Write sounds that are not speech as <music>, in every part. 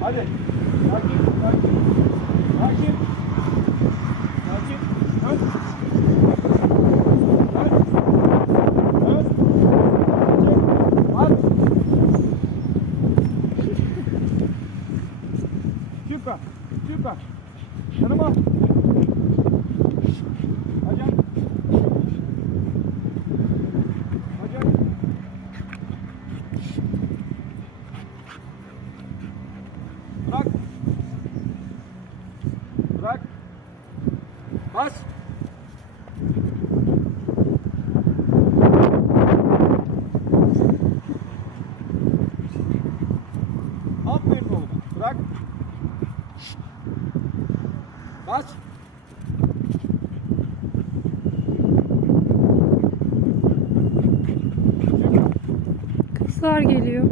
Hadi. Sakin, sakin. Sakin. Sakin. Dön. Dön. Dön. Çek. At. Süper. Süper. Yanıma. Hacan. Hacan. Bırak. Bırak. Bas. Aferin oğlum. Bırak. Bas. Kızlar geliyor.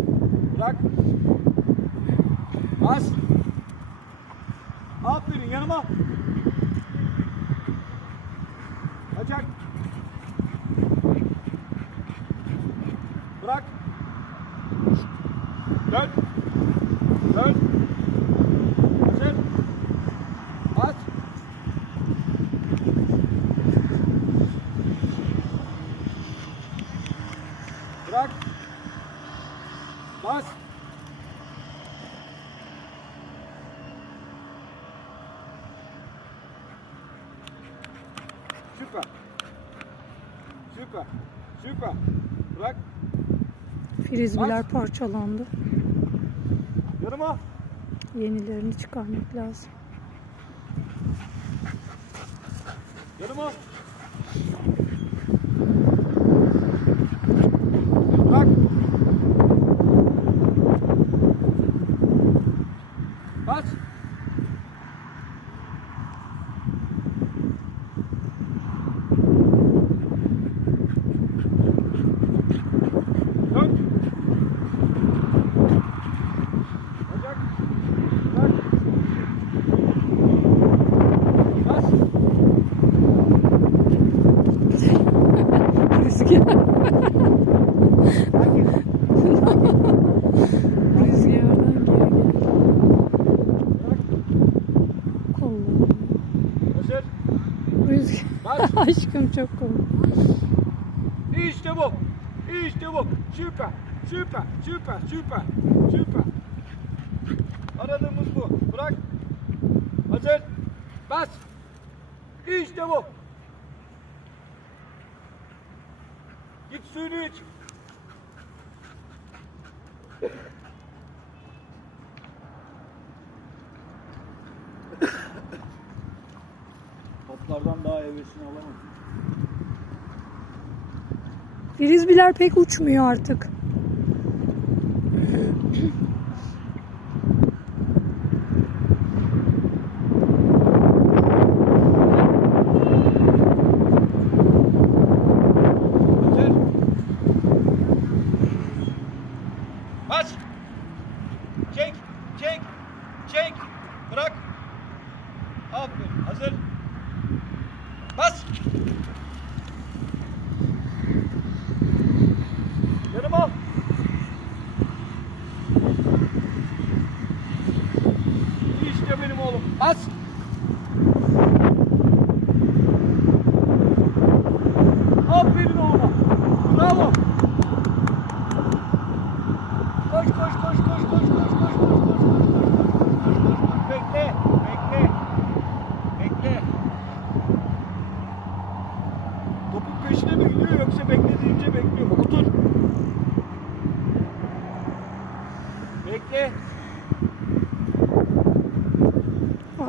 Bırak. Bas. Aferin yanıma. Bacak. Bırak. Dön. Dön. Hazır. Bas. Bırak. Bas. Süper. Süper. Süper. Bırak. Frizbiler parçalandı. Yanıma. Yenilerini çıkarmak lazım. Yanıma. Bırak. Bas. Dön. Bacak. Bırak. Bas. Rüzgar. Sakin. Rüzgardan geri gel. Bırak. Kolum. Hazır. Rüzgar. Bas. Aşkım çok komik. İşte bu. İşte bu. Süper. Süper. Süper. Süper. Süper. Aradığımız bu. Bırak. Hazır. Bas. İşte bu. Git suyunu iç. Toplardan daha hevesini alamadım. Frizbiler pek uçmuyor artık. <clears throat> बस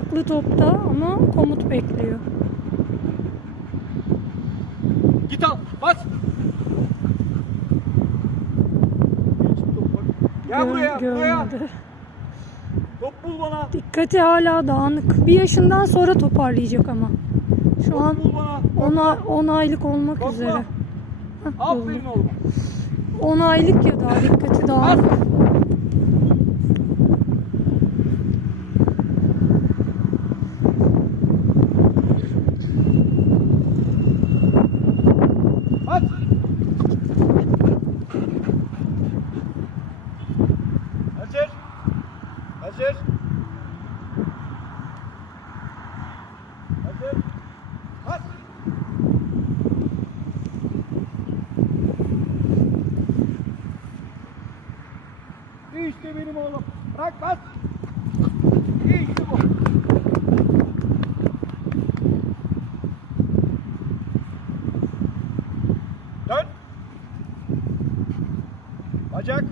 Aklı topta ama komut bekliyor. Git al. Bas. Gel Gör- buraya. Buraya. görmedi. Top bul bana. Dikkati hala dağınık. Bir yaşından sonra toparlayacak ama. Şu an Top bana. 10 aylık olmak Korkma. üzere. Hah, Aferin oğlum. 10 aylık ya daha dikkati dağınık. Bas. Hazır. Hazır. Bas. İşte benim oğlum. Bırak bas. İşte bu. Dön. Bacak.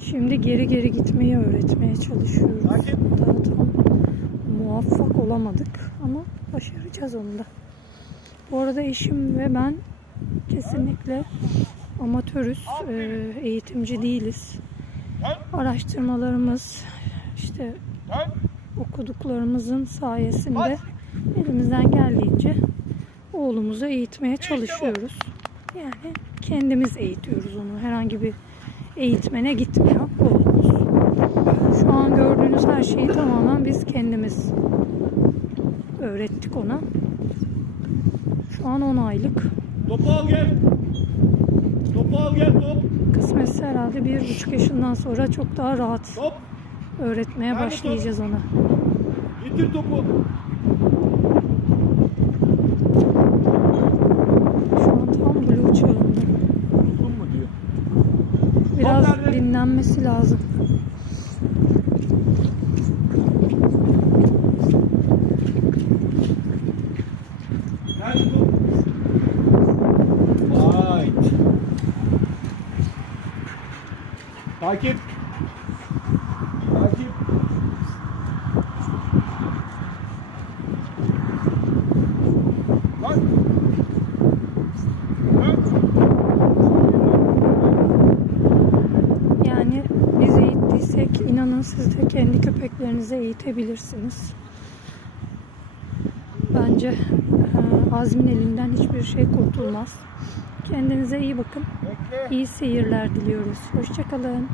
Şimdi geri geri gitmeyi öğretmeye çalışıyoruz. Daha tam muvaffak olamadık ama başaracağız onu da. Bu arada eşim ve ben kesinlikle amatörüz, eğitimci değiliz. Araştırmalarımız, işte okuduklarımızın sayesinde elimizden geldiğince oğlumuzu eğitmeye çalışıyoruz. Yani kendimiz eğitiyoruz onu. Herhangi bir eğitmene gitmiyor oğlumuz. Şu an gördüğünüz her şeyi tamamen biz kendimiz öğrettik ona. Şu an 10 aylık. Topu al gel. Topu al gel top. Kısmetse herhalde bir buçuk yaşından sonra çok daha rahat Top. öğretmeye Nerede başlayacağız ona. Getir topu. Dinlenmesi lazım. Takip. Siz de kendi köpeklerinizi eğitebilirsiniz. Bence e, Azmin elinden hiçbir şey kurtulmaz. Kendinize iyi bakın. İyi seyirler diliyoruz. Hoşçakalın.